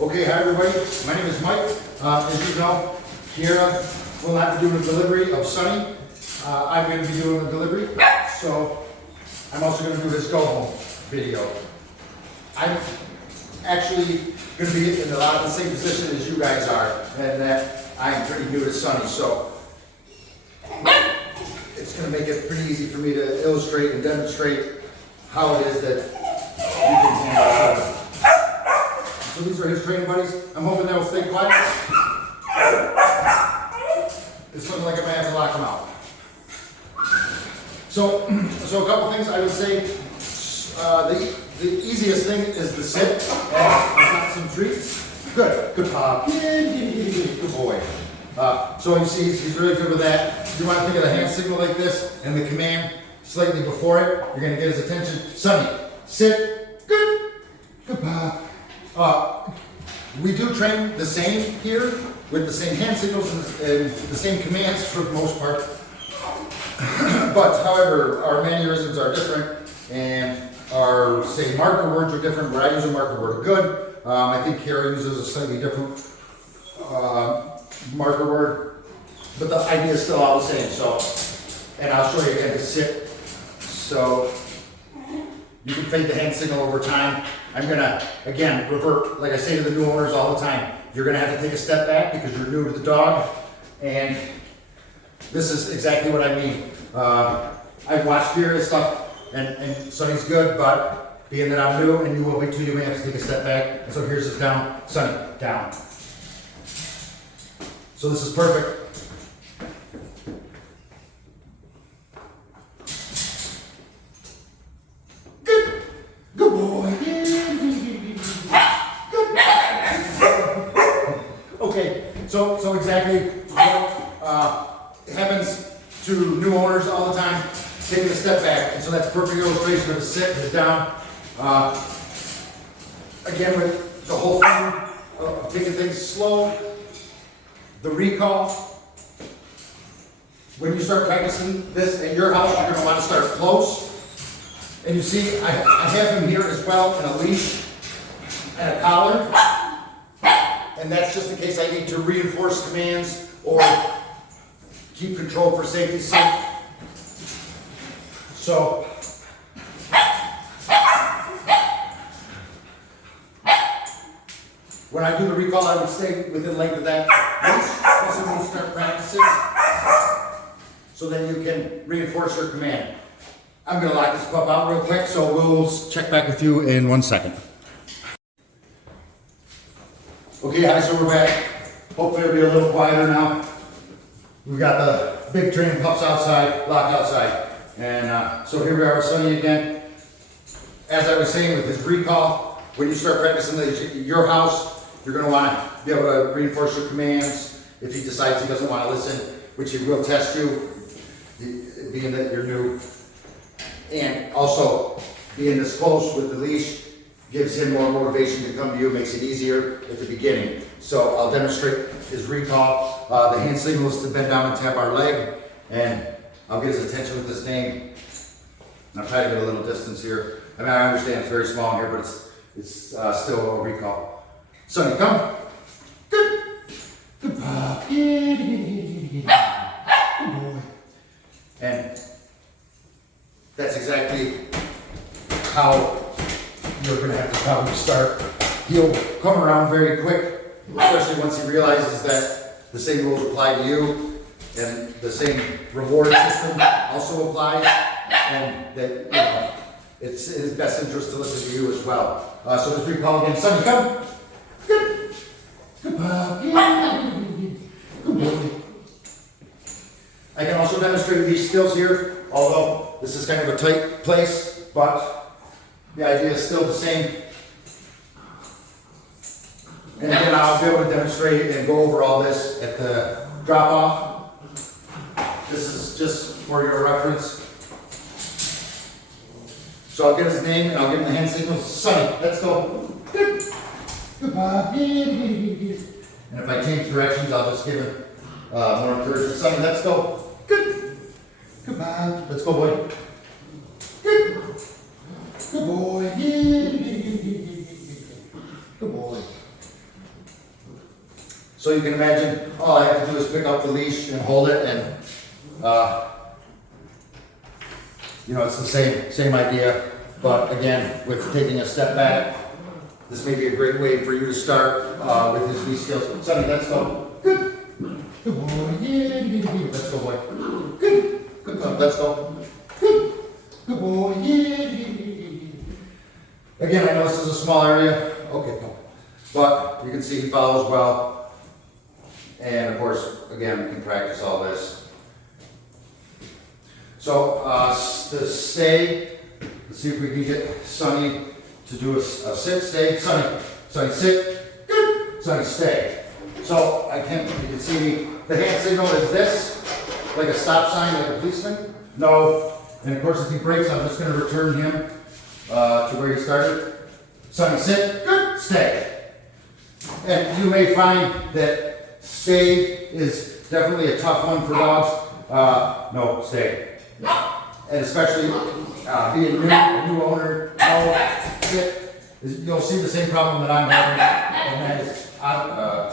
Okay, hi everybody. My name is Mike. As you know, Kiera will not be doing a delivery of Sunny. I'm going to be doing a delivery, so I'm also going to do his go home video. I'm actually going to be in a lot of the same position as you guys are, and that I'm pretty new to Sunny, so it's going to make it pretty easy for me to illustrate and demonstrate how it is that you can handle it. So these are his training buddies. I'm hoping they'll stay quiet. It's looking like I may have to lock them out. So a couple things I would say. The easiest thing is the sit. I've got some treats. Good pop. Good boy. So you see he's really good with that. You want to think of the hand signal like this and the command slightly before it. You're going to get his attention. Sunny, sit. Good pop. We do train the same here with the same hand signals and the same commands for the most part. But however, our mannerisms are different and our, say, marker words are different. Where I use a marker word good. I think Kiera uses a slightly different marker word, but the idea is still all the same. So, and I'll show you again to sit. So you can fade the hand signal over time. I'm gonna, again, revert, like I say to the new owners all the time, you're gonna have to take a step back because you're new to the dog, and this is exactly what I mean. I've watched Kiera stuff, and Sunny's good, but being that I'm new and you will be too, you may have to take a step back. And so here's his down, Sunny, down. So this is perfect. Good boy. Okay, so exactly what happens to new owners all the time, taking a step back. And so that's a perfect illustration of the sit, the down. Again, with the whole thing of taking things slow, the recall. When you start practicing this at your house, you're going to want to start close. And you see, I have him here as well in a leash and a collar. And that's just in case I need to reinforce commands or keep control for safety's sake. So, when I do the recall, I would stay within length of that leash, especially when you start practicing, so then you can reinforce your command. I'm going to lock this pup out real quick, so we'll check back with you in 1 second. Okay, guys, so we're back. Hopefully it'll be a little quieter now. We've got the big training pups outside, locked outside. And so here we are with Sunny again. As I was saying with his recall, when you start practicing at your house, you're going to want to be able to reinforce your commands. If he decides he doesn't want to listen, which he will test you, being that you're new. And also, being this close with the leash gives him more motivation to come to you, makes it easier at the beginning. So I'll demonstrate his recall. The hand signal is to bend down and tap our leg, and I'll get his attention with this name. And I'll try to get a little distance here. I mean, I understand it's very small in here, but it's still a recall. Sunny, come. Good. Good pup. Good boy. And that's exactly how you're going to have to probably start. He'll come around very quick, especially once he realizes that the same rules apply to you and the same reward system also applies, and that it's in his best interest to listen to you as well. So this recall again. Sunny, come. Good. Good pup. Good boy. I can also demonstrate these skills here, although this is kind of a tight place, but the idea is still the same. And again, I'll be able to demonstrate and go over all this at the drop-off. This is just for your reference. So I'll get his name and I'll give him the hand signals. Sunny, let's go. Good. Good pup. And if I change directions, I'll just give him more encouragement. Sunny, let's go. Good. Good pup. Let's go, boy. Good. Good boy. Good boy. So you can imagine, all I have to do is pick up the leash and hold it, and you know, it's the same idea. But again, with taking a step back, this may be a great way for you to start with his leash skills. Sunny, let's go. Good. Good boy. Yeah. Let's go, boy. Good. Good boy. Let's go. Good. Good boy. Yeah. Again, I know this is a small area. Okay, come. But you can see he follows well. And of course, again, we can practice all this. So to stay, let's see if we can get Sunny to do a sit, stay. Sunny, sit. Good. Sunny, stay. So you can see me. The hand signal is this, like a stop sign, like a policeman. No. And of course, if he breaks, I'm just going to return him to where he started. Sunny, sit. Good. Stay. And you may find that stay is definitely a tough one for dogs. No, stay. And especially being a new owner, no, sit. You'll see the same problem that I'm having, and that is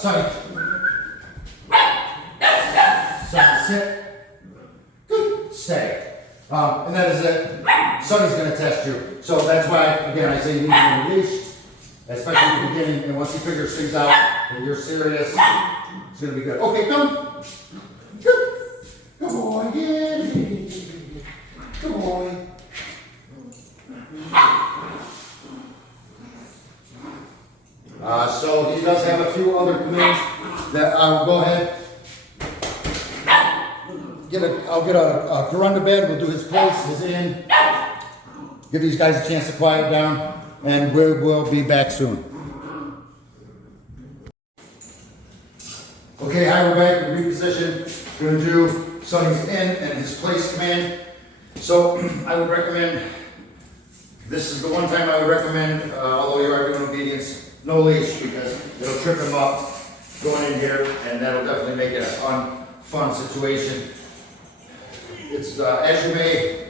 Sunny. Sunny, sit. Good. Stay. And that is it. Sunny's going to test you. So that's why, again, I say you need to release, especially at the beginning. And once he figures things out and you're serious, it's going to be good. Okay, come. Good. Good boy. Yeah. Good boy. So he does have a few other commands that I will go ahead. I'll get a Corunda bed. We'll do his place, his in. Give these guys a chance to quiet down, and we'll be back soon. Okay, hi, we're back. We reposition. Going to do Sunny's in and his place command. So I would recommend, this is the one time I would recommend, although you are doing obedience, no leash, because it'll trip him up going in here, and that'll definitely make it an unfun situation. It's, as you may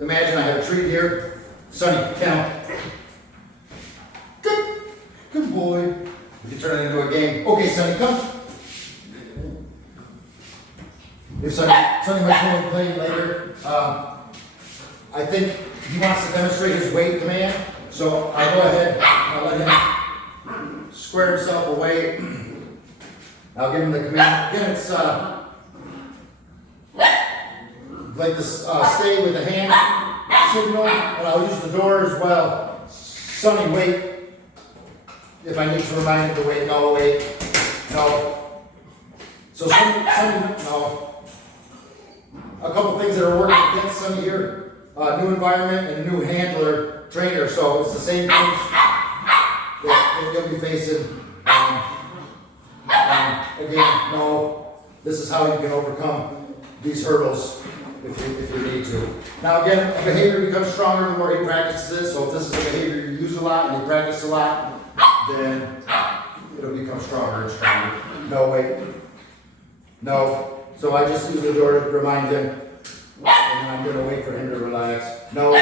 imagine, I have a treat here. Sunny, kennel. Good. Good boy. We can turn it into a game. Okay, Sunny, come. If Sunny might come and play later, I think he wants to demonstrate his weight command. So I'll go ahead, I'll let him square himself away. I'll give him the command. Again, it's like this stay with the hand signal, and I'll use the door as well. Sunny, wait. If I need to remind him to wait, no, wait. No. So Sunny, no. A couple things that are working against Sunny here. New environment and new handler, trainer, so it's the same things that you'll be facing. Again, no, this is how you can overcome these hurdles if you need to. Now again, a behavior becomes stronger the more he practices this, so if this is a behavior you use a lot and you practice a lot, then it'll become stronger and stronger. No, wait. No. So I just use the door to remind him, and I'm going to wait for him to relax. No.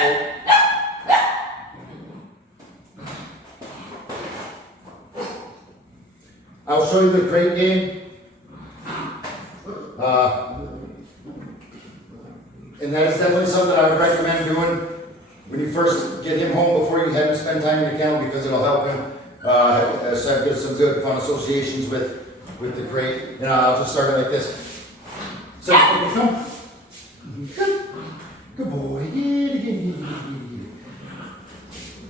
I'll show you the crate game. And that is definitely something I would recommend doing when you first get him home before you have him spend time in the kennel, because it'll help him have some good fun associations with the crate. I'll just start it like this. So, come. Good boy.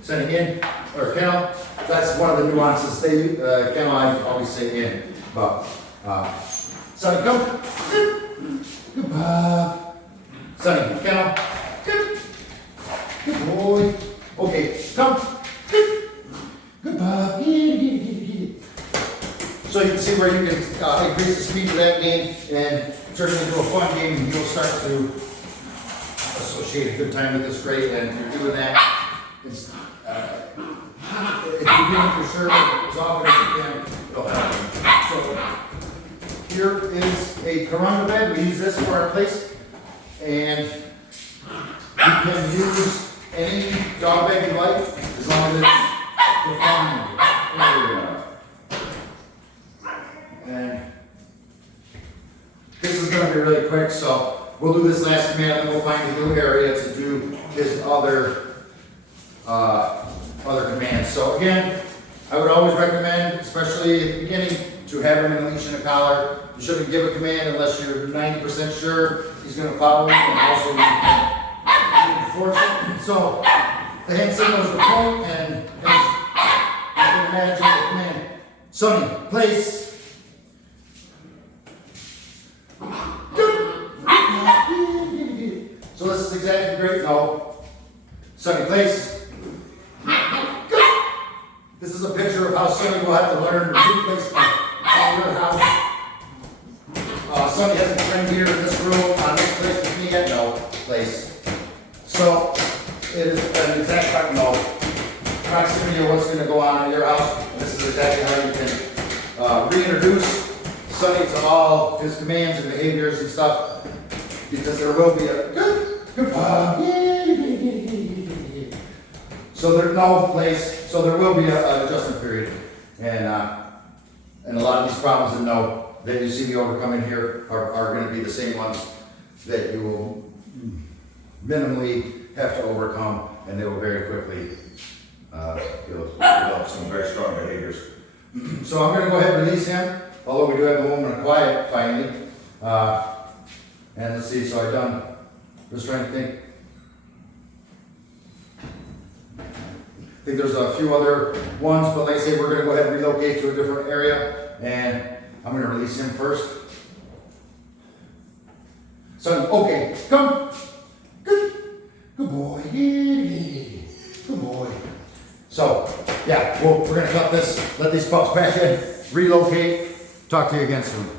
Send it in, or kennel. That's one of the nuances. Kennel, I always say in, but Sunny, come. Good boy. Sunny, kennel. Good boy. Okay, come. Good boy. So you can see where you can increase the speed of that game and turn it into a fun game, and you'll start to associate a good time with this crate. And if you're doing that, if you're doing it for sure as often as you can, it'll help. So here is a Corunda bed. We use this for our place, and you can use any dog bed you like as long as it's defined area. we'll do this last command and we'll find a new area to do his other commands. So again, I would always recommend, especially at the beginning, to have him in a leash and a collar. You shouldn't give a command unless you're 90% sure he's going to follow it and also reinforce it. So the hand signal is the point, and as you can imagine the command, Sunny, place. So this is exactly great. No. Sunny, place. This is a picture of how Sunny will have to learn to do place on your house. Sunny hasn't trained here in this room on this place with me yet. No place. So it is an exact proximity of what's going to go on in your house. And this is exactly how you can reintroduce Sunny to all his commands and behaviors and stuff, because there will be a good so there's no place, so there will be an adjustment period, and a lot of these problems that you see me overcoming here are going to be the same ones that you will minimally have to overcome, and they will very quickly develop some very strong behaviors. So I'm going to go ahead and release him, although we do have a moment of quiet finally. And let's see, so I've done, just trying to think. I think there's a few other ones, but like I say, we're going to go ahead and relocate to a different area, and I'm going to release him first. So, okay, come. Good boy. Good boy. So, yeah, we're going to cut this, let these pups back in, relocate. Talk to you again soon.